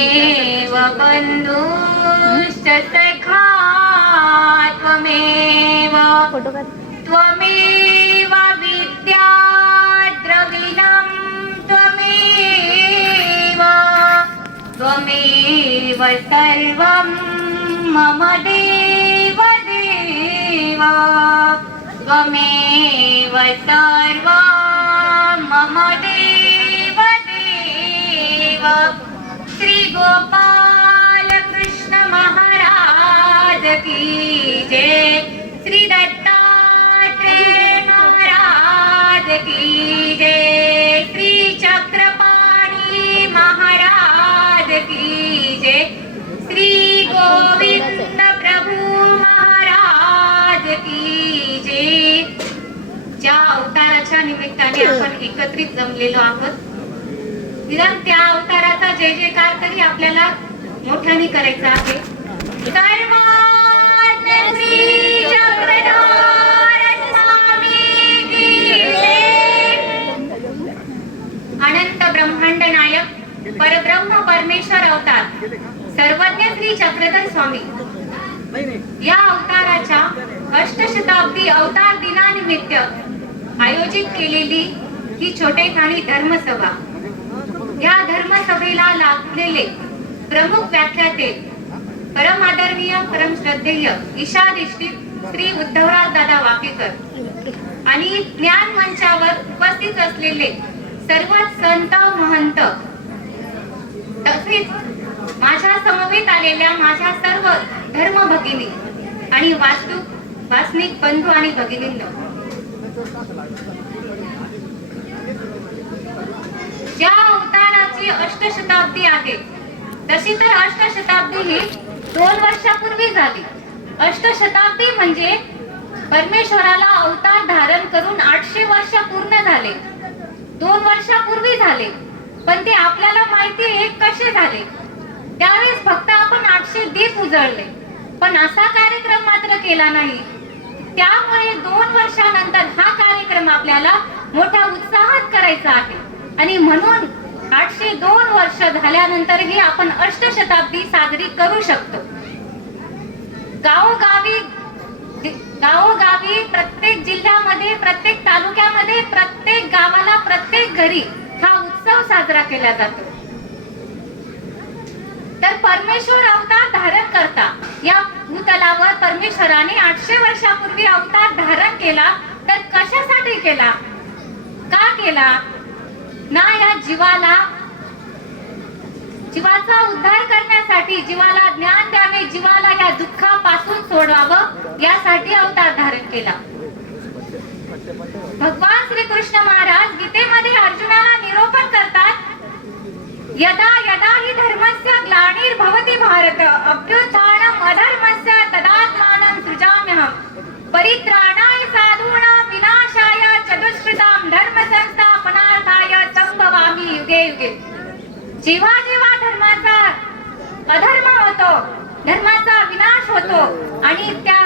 त्वमेव बन्धुश्च सखा त्वमेव त्वमेव विद्या द्रविणं त्वमेव त्वमेव सर्वं मम देव देव त्वमेव सर्वं मम देव देव। श्री गोपाल कृष्ण महाराज की जय। श्री दत्तात्रेय महाराज की जय। श्री चक्रपाणी महाराज की जय। श्री गोविंद प्रभु महाराज की जय। ज्या अवताराच्या निमित्ताने आपण एकत्रित जमलेलो आहोत, निदान त्या अवताराचा जय जयकार तरी आपल्याला मोठ्याने करायचा आहे। सर्वांनी श्री चक्रधर स्वामी की जय। अनंत ब्रह्मांड नायक परब्रह्म परमेश्वर अवतार सर्वज्ञ श्री चक्रधर स्वामी या अवताराच्या अष्टशताब्दी अवतार दिनानिमित्त आयोजित केलेली ही छोटेखानी धर्मसभा। या धर्मसभेला लाभलेले प्रमुख व्याख्याते परम आदरणीय परम श्रद्धेय ईशाधिष्ठित श्री उद्धवराज दादा वाकेकर आणि ज्ञान मंचावर उपस्थित असलेले सर्व संत महंत, तसेच माझ्या समवेत आलेल्या माझ्या सर्व धर्म भगिनी आणि वासनिक बंधू आणि भगिनींनो, ज्या अवताराची अष्टशताब्दी आहे तशी तर अष्टशताब्दी ही 2 वर्षापूर्वी झाली। अष्टशताब्दी म्हणजे परमेश्वराला अवतार धारण करून 800 वर्ष पूर्ण झाले, 2 वर्षापूर्वी झाले। पण ते आपल्याला माहिती आहे कसे झाले। त्यावेळेस फक्त आपण 800 दीप उजळले, पण असा कार्यक्रम मात्र केला नाही। त्यामुळे 2 वर्षानंतर हा कार्यक्रम आपल्याला मोठ्या उत्साहात करायचा आहे आणि म्हणून 802 वर्ष झाल्यानंतरही आपण अष्टशताब्दी साजरी करू शकतो। गावोगावी प्रत्येक जिल्ह्यामध्ये, प्रत्येक तालुक्यामध्ये, प्रत्येक गावाला, प्रत्येक घरी हा उत्सव साजरा केला जातो। तर परमेश्वर अवतार धारण करता या भूतलावर परमेश्वराने 800 वर्षापूर्वी अवतार धारण केला। तर कशासाठी केला, का केला ना? या जीवाचा उद्धार करण्यासाठी, जीवाला ज्ञान द्यावे, जीवाला या दुःखापासून सोडवावं, यासाठी अवतार धारण केला। भगवान श्री कृष्ण महाराज गीतेमध्ये अर्जुनाला निरोपण करतात, यदा यदा हि धर्मस्य ग्लानिर्भवति भारत अभ्युत्थानम् अधर्मस्य तदात्मानं सृजाम्यहम् परित्राणाय साधूनां विनाशाय च दुष्कृतां धर्म संस्थापनार्थाय संभवामि युगे युगे। जेव्हा जेव्हा धर्माचा अधर्म होतो, धर्माचा विनाश होतो आणि त्या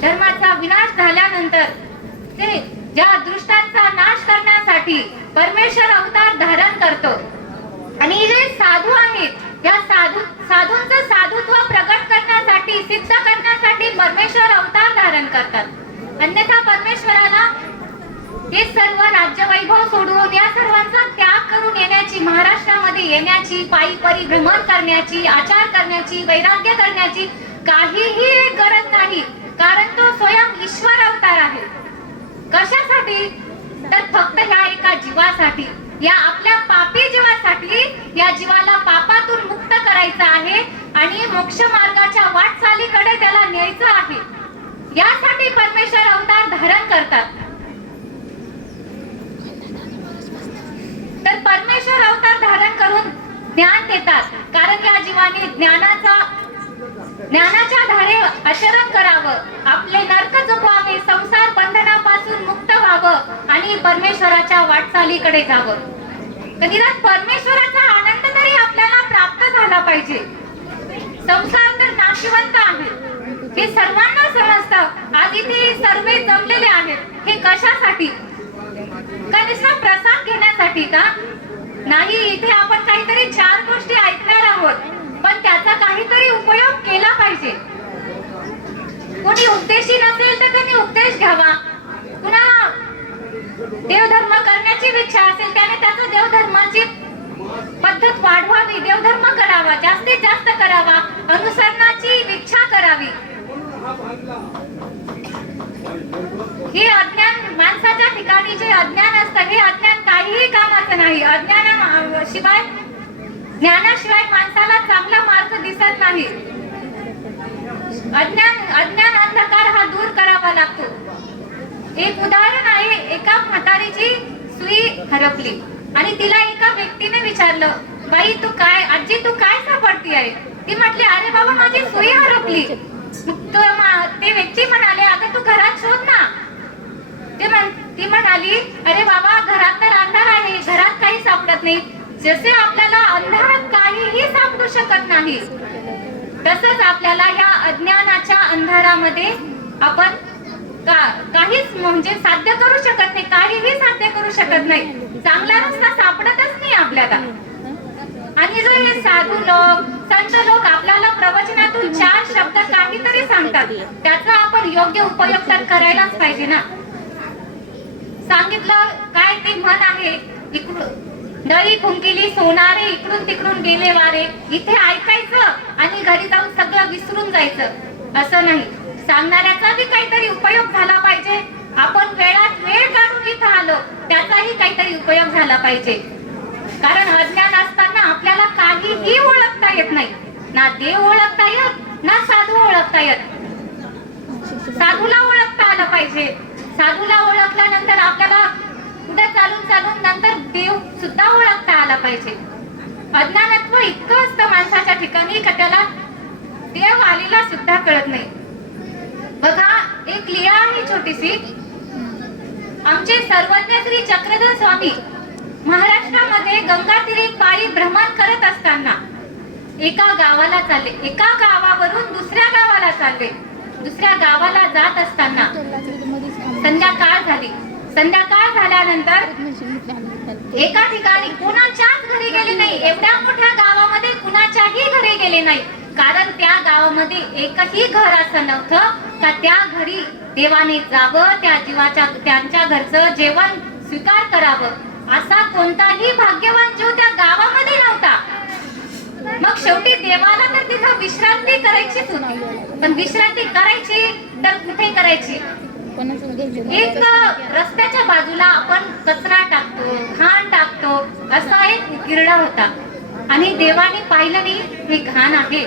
धर्माचा विनाश झाल्यानंतर ते ज्या दुष्टांचा नाश करण्यासाठी परमेश्वर अवतार धारण करतो आणि जे साधू आहेत या साधूंचं साधुत्व प्रकट करण्यासाठी, सिद्ध करण्यासाठी परमेश्वर अवतार धारण करतात। अन्यथा परमेश्वराला हे सर्व राज्य वैभव सोडून या सर्वांचा त्याग करून येण्याची, महाराष्ट्रामध्ये येण्याची, पायी परिभ्रमण करण्याची, आचार करण्याची, वैराग्य करण्याची काहीही गरज नाही, कारण तो स्वयं ईश्वर अवतार आहे। कशासाठी? तर फक्त ह्या एका जीवासाठी, या आपल्या पापी जीवासाठी, या जीवाला पापातून मुक्त करायचं आहे आणि मोक्ष मार्गाच्या वाटचालीकडे त्याला न्यायचं आहे। यासाठी परमेश्वर अवतार धारण करतात। तर परमेश्वर अवतार धारण करून ज्ञान देतात, कारण या जीवाने ज्ञानाच्या धारे आचरण करावं, आपले नरक चुकवावे, संसार बंधनापासून मुक्त व्हावं आणि परमेश्वराच्या वाटचालीकडे जावं। निदान परमेश्वराचा आनंद तरी आपल्याला प्राप्त झाला पाहिजे। संसार तर नाशवंत आहे, हे सर्वांना समजतं। आज इथे सर्व जमलेले आहेत, हे कशासाठी? का नुसता प्रसाद घेण्यासाठी का? नाही, इथे आपण काहीतरी 4 गोष्टी ऐकणार आहोत, पण त्याचा काहीतरी उपयोग केला पाहिजे. कोणी उपदेशी नसेल तर त्यांनी उपदेश घ्यावा. कुणाला देवधर्म करण्याची इच्छा असेल त्याने त्याचं देवधर्माची पद्धत वाढवावी, देवधर्म करावा, जास्तीत जास्त करावा, अनुसरणाची इच्छा करावी. हे अज्ञान, माणसाच्या ठिकाणी जे अज्ञान असतं हे अज्ञान काहीही कामाचं नाही. अज्ञानाशिवाय, ज्ञानाशिवाय माणसाला चांगला मार्ग दिसत नाही. अज्ञान अंधकार हा दूर करावा लागतो. एक उदाहरण आहे, एका म्हातारीची सुई हरपली आणि तिला एका व्यक्तीने विचारलं, बाई तू काय, आजी तू काय सापडती आहे? ती म्हटली, अरे बाबा माझी सुई हरपली. ते व्यक्ती म्हणाले, अगं तू घरात शोध ना. ती म्हणाली, अरे बाबा घरात तर अंधार आहे, घरात काही सापडत नाही. जसे आपल्याला अंधारात काहीही सापडू शकत नाही, तसंच आपल्याला या अज्ञानाच्या अंधारामध्ये आपण काहीच म्हणजे साध्य करू शकत नाही, काहीही साध्य करू शकत नाही. चांगला रस्ता सापडतच नाही आपल्याला. आणि जो हे साधू लोक, संत लोक आपल्याला प्रवचनातून 4 शब्द काहीतरी सांगतात, त्याचा आपण योग्य उपयोग तर करायलाच पाहिजे ना. सांगितलं काय ते म्हण आहे, नळी फुंकिली सोनारे, इकडून तिकडून गेले वारे. इथे ऐकायचं आणि घरी जाऊन सगळं विसरून जायचं असं नाही. सांगणाऱ्याचा बी काहीतरी उपयोग झाला पाहिजे. आपण वेळात वेळ काढून इथं आलो त्याचाही काहीतरी उपयोग झाला पाहिजे. कारण अज्ञान असताना आपल्याला काहीही ओळखता येत नाही, ना देव ओळखता येत, ना साधू ओळखता येत. साधूला ओळखता आलं पाहिजे. साधूला ओळखल्यानंतर आपल्याला पुढे चालून चालून नंतर देव सुद्धा ओळखता आला पाहिजे. अज्ञानत्व इतकं असतं माणसाच्या ठिकाणी का त्याला देव आलेला सुद्धा कळत नाही. बघा एक लीला आहे छोटीशी. आमचे सर्वज्ञ श्री चक्रधर स्वामी महाराष्ट्रामध्ये गंगातीरी पायी भ्रमण करत असताना एका गावाला चालले. एका गावावरून दुसऱ्या गावाला चालले. दुसऱ्या गावाला जात असताना संध्याकाळ झाली. संध्याकाळ झाल्यानंतर एका ठिकाणी कुणाच्याच घरी गेले नाही. एवढ्या मोठ्या गावामध्ये कुणाच्याही घरी गेले नाही, कारण त्या गावामध्ये एकही घर असं नव्हतं का त्या घरी देवाने जावं, त्या जीवाच्या त्यांच्या घरचं जेवण स्वीकार करावं. असा कोणताही भाग्यवान जीव त्या गावामध्ये नव्हता. मग शेवटी देवाला तर तिथं विश्रांती करायचीच होती, पण विश्रांती करायची तर कुठे करायची? एक रस्त्याच्या बाजूला आपण कचरा टाकतो, घाण टाकतो, असा एक उकिरडा होता. आणि देवाने पाहिलं नाही हे घाण आहे,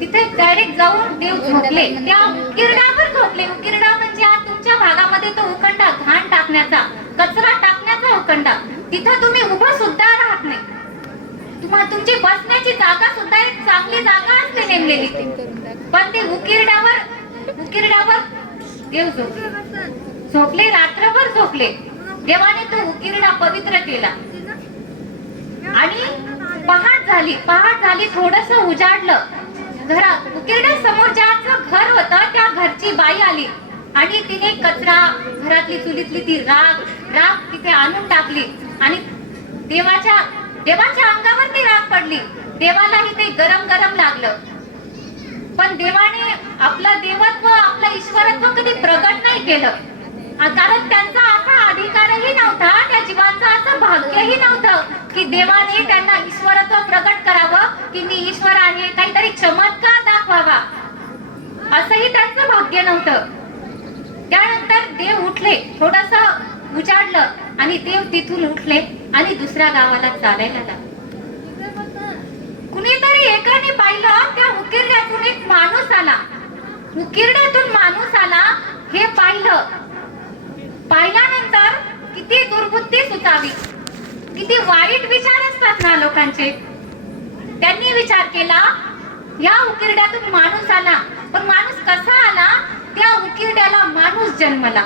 तिथे डायरेक्ट जाऊन देव झोपले. त्या उकिरड्यावर झोपले. उकिरडा म्हणजे आज तुमच्या भागामध्ये तो उकंडा, घाण टाकण्याचा, कचरा टाकण्याचा उकंडा. तिथं तुम्ही उभं सुद्धा राहत नाही. तुमची बसण्याची जागा सुद्धा एक चांगली जागा असते नेमलेली, पण ते उकिरड्यावर देव झोपले. रात्रभर झोपले. देवाने तो उकिरडा पवित्र केला. आणि पहाट झाली, थोडस उजाडलं. उकिरड्या समोर ज्याचं घर होतं त्या घरची बाई आली आणि तिने कचरा, घरातली चुलीतली ती राख तिथे आणून टाकली आणि देवाच्या अंगावर ती राख पडली. देवालाही ते गरम लागलं. पण देवाने आपलं देवत्व, आपलं ईश्वरत्व कधी प्रगट नाही केलं, कारण त्यांचा असा अधिकारही नव्हता, त्या जीवांचं असं भाग्यही नव्हतं की देवाने त्यांना ईश्वरत्व प्रगट करावं, की मी ईश्वर आहे, काहीतरी चमत्कार दाखवावा, असंही त्यांचं भाग्य नव्हतं. त्यानंतर देव उठले, थोडस उजाडलं आणि देव तिथून उठले आणि दुसऱ्या गावाला चालायला लागले. कुणीतरी एकाने पाहिलं, त्या उकिरड्यातून एक माणूस आला. उकिरड्यातून माणूस आला हे पाहिल्यानंतर किती दुर्बुद्धी सुचावी, किती वाईट विचार असतात ना लोकांचे. त्यांनी विचार केला, या उकिरड्यातून माणूस आला, पण माणूस कसा आला? त्या उकिरड्याला माणूस जन्मला.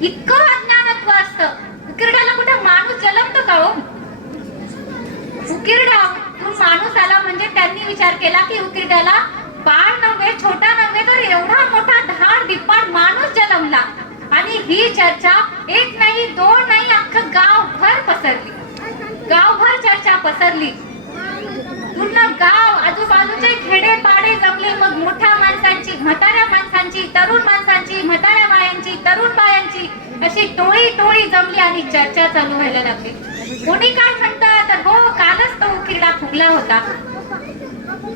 इतकं अज्ञानत्व असतं. उकिरड्याला कुठे माणूस जन्मतो का हो? उकिरड्यातून माणूस आला म्हणजे त्यांनी विचार केला की उकिरड्याला बाळ नव्हे, छोटा नव्हे, तर एवढा मोठा धाड दिप्पाड माणूस जन्मला. आणि ही चर्चा एक नाही, दोन नाही, अख्खं गाव भर पसरली. गावभर चर्चा पसरली. पूर्ण गाव, आजूबाजूचे खेडे पाडे जमले. मग मोठ्या माणसांची, म्हाताऱ्या माणसांची, तरुण माणसांची, म्हाताऱ्या बायांची, तरुण बायांची अशी टोळी टोळी जमली आणि चर्चा चालू व्हायला लागली. कोणी काय म्हणतं तर हो, कालच तो उकिरडा फुगला होता.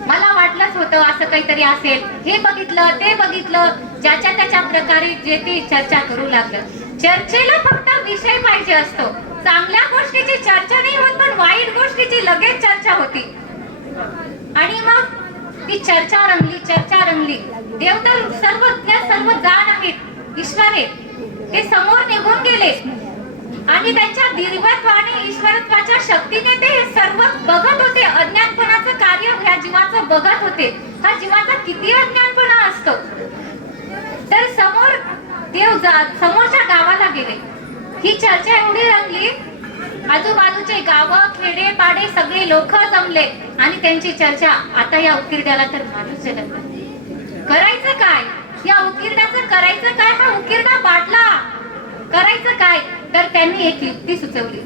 मला वाटलंच होतं असं काहीतरी असेल. हे बघितलं ते बघितलं, ज्याच्या त्याच्या प्रकारे जे ते चर्चा करू लागलं. चर्चेला फक्त विषय पाहिजे असतो. चांगल्या गोष्टीची चर्चा नाही होत, पण वाईट गोष्टीची लगेच चर्चा होती. आणि मग ती चर्चा रंगली, चर्चा रंगली. देव तर सर्वज्ञ, सर्व जाण आहेत, ईश्वर आहे. ते समोर निघून गेले आणि त्यांच्या दिव्यत्वाने, ईश्वरत्वाच्या शक्तीने ते सर्व बघत होते. अज्ञानपणाचं कार्य ह्या जीवाचं बघत होते. हा जीवाचा किती अज्ञानपणा असतो. तर समोर देव समोरच्या गावाला गेले. ही चर्चा एवढी रंगली, आजूबाजूचे गाव, खेडे पाडे सगळे लोक जमले आणि त्यांची चर्चा. आता या उकिरड्याला तर माणूस जगत नाही, करायचं काय? या उकिरड्याचं करायचं काय? हा उकिरडा बाटला, करायचं काय? तर त्यांनी एक युक्ती सुचवली.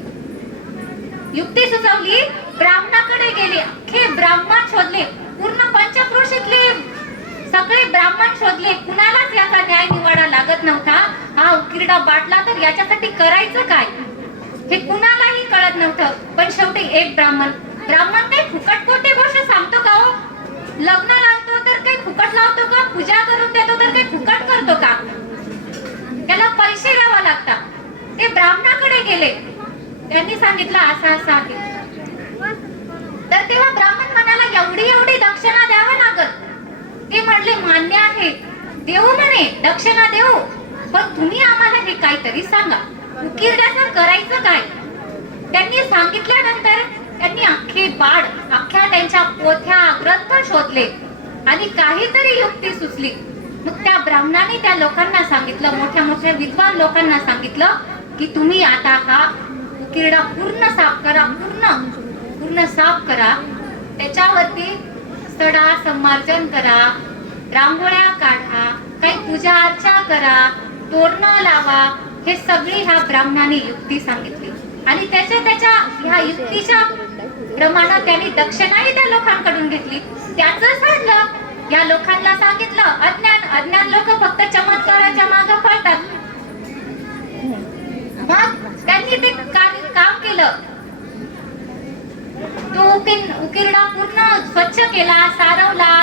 ब्राह्मणाकडे गेले. अख्खे ब्राह्मण शोधले, पूर्ण पंचक्रोशीतले सगळे ब्राह्मण शोधले. कुणालाच याचा न्याय निवाडा लागत नव्हता. हा उकिरडा बाटला, तर याच्यासाठी करायचं काय हे कुणालाही कळत नव्हतं. पण शेवटी एक ब्राह्मण काही फुकट कोणती गोष्ट सांगतो का हो? लग्न लावतो तर काही फुकट लावतो का? पूजा करून देतो तर काही फुकट करतो का? त्याला पैसे द्यावा लागतात. ते ब्राह्मणाकडे गेले. त्यांनी सांगितलं असं असं आहे. तर तेव्हा ब्राह्मण म्हणाला एवढी दक्षिणा द्यावं लागत. ते म्हणले मान्य आहे, देऊ म्हणे, दक्षिणा देऊ, पण तुम्ही आम्हाला हे काहीतरी सांगा, उकिरड्याचं करायचं काय? त्यांनी सांगितल्यानंतर त्यांनी अख्ख्या त्यांच्या पोथ्या ग्रंथ शोधले आणि काहीतरी युक्ती सुचली. मग त्या ब्राह्मणाने त्या लोकांना सांगितलं, मोठ्या विद्वान लोकांना सांगितलं की तुम्ही आता हा उकिरडा पूर्ण साफ करा, पूर्ण साफ करा. त्याच्यावरती सडा संमार्जन करा, रांगोळ्या काढा, काही पूजा अर्चा करा, तोरणं लावा. हे सगळी ह्या ब्राह्मणाने युक्ती सांगितली आणि त्याच्या ह्या युक्तीच्या प्रमाणे त्यांनी दक्षिणाही त्या लोकांकडून घेतली. त्याचं सांगलं, या लोकांना सांगितलं. अज्ञान लोक फक्त चमत्काराच्या मागे पळतात. मग त्यांनी ते काम केलं. तो उकिरडा पूर्ण स्वच्छ केला, सारवला,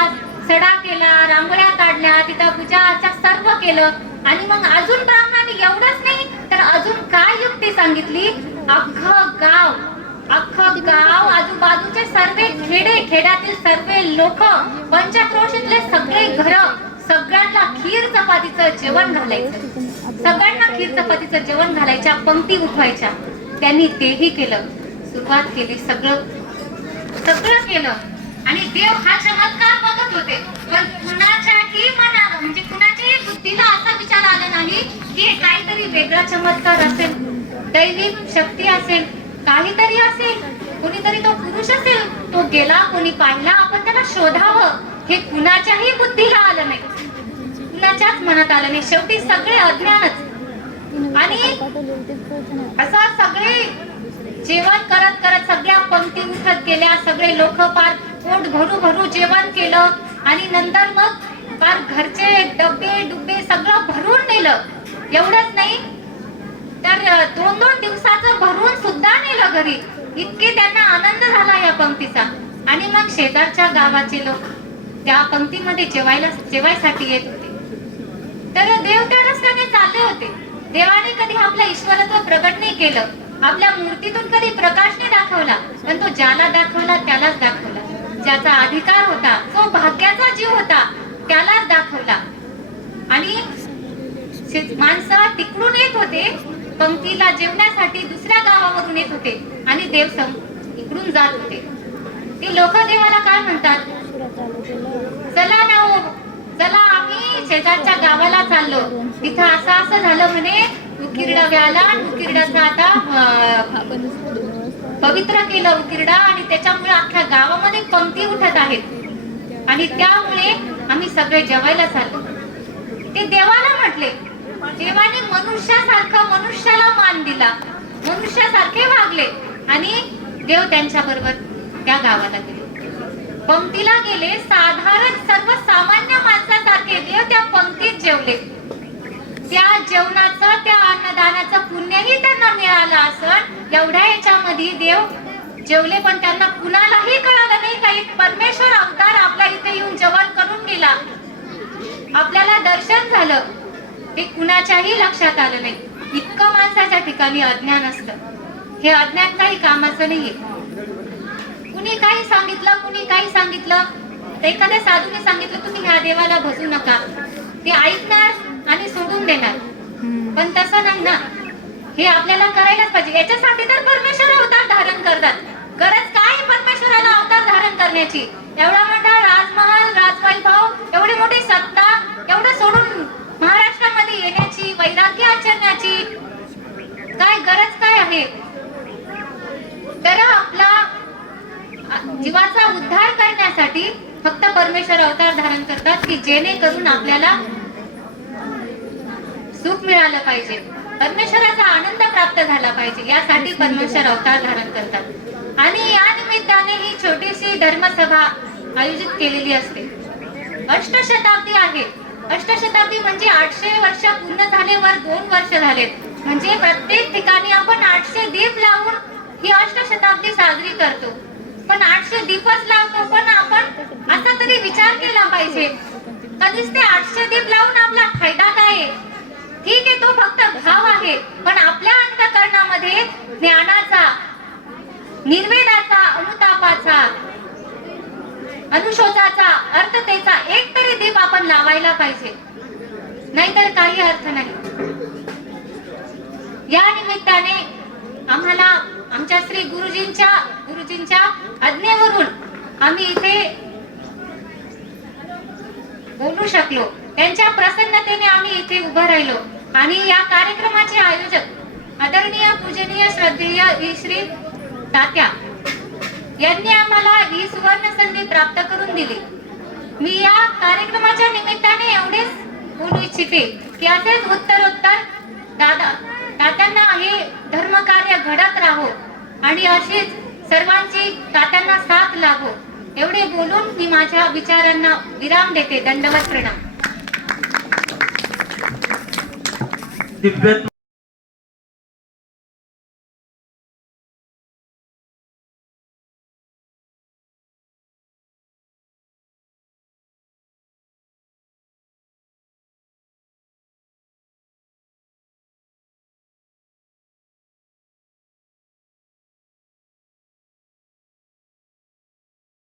सडा केला, रांगोळ्या काढल्या, तिथं पूजा अर्चा सर्व केलं. आणि मग अजून ब्राह्मणाने एवढंच नाही तर अजून काय युक्ती सांगितली? अख्खं गाव, आजूबाजूचे सर्व खेड्यातील सर्व लोक, पंचक्रोशीतले सगळे घर, सगळ्यांना खीर चपातीचं जेवण घालायचं. सगळ्यांना खीर चपातीचं जेवण घालायच्या, पंक्ती उठवायच्या. त्यांनी तेही केलं, सुरुवात केली, सगळं केलं. आणि देव हा चमत्कार बघत होते. पण कुणाच्याही मनाला, म्हणजे कुणाच्याही बुद्धीला असा विचार आला नाही की काहीतरी वेगळा चमत्कार असेल, दैवी शक्ती असेल, काहीतरी असेल, कोणीतरी तो पुरुष असेल, तो गेला, कोणी पाहिला, आपण त्याला शोधावं. हे कुणाच्याही बुद्धीला आलं नाही, कुणाच्याच मनात आलं नाही. शेवटी सगळे अज्ञानच. आणि असा सगळे जेवण करत सगळ्या पंक्ती उठत गेल्या. सगळे लोक पार पोट भरू जेवण केलं आणि नंतर मग पार घरचे डबे सगळं भरून नेलं. एवढंच नाही तर 2-2 दिवसाचं भरून सुद्धा नेलं घरी. इतके त्यांना आनंद झाला या पंक्तीचा. आणि मग शेजारच्या गावाचे लोक त्या पंक्तीमध्ये जेवायसाठी येत होते. तर देव त्या रस्त्याने चालले होते. देवाने कधी आपलं ईश्वरत्व प्रगट नाही केलं, आपल्या मूर्तीतून कधी प्रकाश नाही दाखवला, पण तो ज्याला दाखवला त्यालाच दाखवला. ज्याचा अधिकार होता, जो भाग्याचा जीव होता, त्यालाच दाखवला. आणि माणसं तिकडून येत होते पंक्तीला जेवण्यासाठी, दुसऱ्या गावावरून येत होते आणि देव इकडून जात होते. ते लोक देवाला काय म्हणतात? चला ना हो, चला आम्ही शेजारच्या गावाला चाललो, तिथं असं झालं म्हणे, उकिरडा व्याला, उकिरड्याचं आता पवित्र केलं उकिरडा आणि त्याच्यामुळे अख्ख्या गावामध्ये पंक्ती उठत आहेत आणि त्यामुळे आम्ही सगळे जेवायला चाललो. ते देवाला म्हटले. देवाने मनुष्याला मान दिला, मनुष्यासारखे वागले आणि देव त्यांच्या बरोबर त्या गावाला गेले. पंक्तीला गेले, साधारण सर्वसामान्य माणसासारखे देव त्या पंक्तीत जेवले. त्या जेवणाचं, त्या अन्नदानाचं पुण्यही त्यांना मिळालं असं. एवढ्या याच्यामध्ये देव जेवले, पण त्यांना कुणालाही कळालं नाही का एक परमेश्वर अवतार आपल्या इथे येऊन जेवण करून गेला. आपल्याला दर्शन झालं, ते कुणाच्याही लक्षात आलं नाही. इतकं माणसाच्या ठिकाणी अज्ञान असतं. हे अज्ञान काही कामाचं नाहीये. कुणी काही सांगितलं, कुणी काही सांगितलं, एखाद्या साधूने सांगितलं तुम्ही ह्या देवाला भजू नका, ते ऐकणार आणि सोडून देणार. पण तसं नाही ना, हे आपल्याला करायलाच पाहिजे. याच्यासाठी तर परमेश्वर अवतार धारण करतात. गरज काय परमेश्वराला अवतार धारण करण्याची? एवढा मोठा राजमहाल, राजवैभव, एवढी मोठी सत्ता, एवढं सोडून महाराष्ट्रामध्ये येण्याची, वैराग्य आचरण्याची काय गरज काय आहे? तर आपला जीवाचा उद्धार करण्यासाठी फक्त परमेश्वर अवतार धारण करतात की जेणेकरून आपल्याला सुख मिळालं पाहिजे, परमेश्वराचा आनंद प्राप्त झाला पाहिजे, यासाठी परमेश्वर अवतार धारण करतात. आणि या निमित्ताने ही छोटीशी धर्मसभा आयोजित केलेली असते. अष्टशताब्दी आहे. अष्टशताब्दी म्हणजे 800 वर्ष पूर्ण झाले, वर 2 वर्ष झाले. म्हणजे प्रत्येक ठिकाणी आपण 800 दीप लावून ही अष्टशताब्दी साजरी करतो. पण 800 दीपच लावतो, पण आपण असा तरी विचार केला पाहिजे कधीच ते 800 दीप लावून आपला फायदा काय आहे? ठीक आहे, तो फक्त भाव आहे, पण आपल्या अंतःकरणामध्ये ज्ञानाचा, निर्वेदाचा, अनुतापाचा, अनुशोचाचा, अर्थतेचा एक तरी दीप आपण लावायला पाहिजे, नाहीतर काही अर्थ नाही. या निमित्ताने आम्हाला आमच्या श्री गुरुजींच्या आज्ञेवरून आम्ही इथे बोलू शकलो. त्यांच्या प्रसन्नतेने आम्ही इथे उभं राहिलो. आणि या कार्यक्रमाचे आयोजक आदरणीय, पूजनीय, श्रद्धेय श्री तात्या यांनी आम्हाला ही सुवर्ण संधी प्राप्त करून दिली. मी या कार्यक्रमाच्या निमित्ताने एवढेच बोलू इच्छिते की असेच उत्तरोत्तर तात्यांना हे धर्मकार्य घडत राहो आणि अशीच सर्वांची तात्यांना साथ लाभो. एवढे बोलून मी माझ्या विचारांना विराम देते. दंडवत प्रणाम.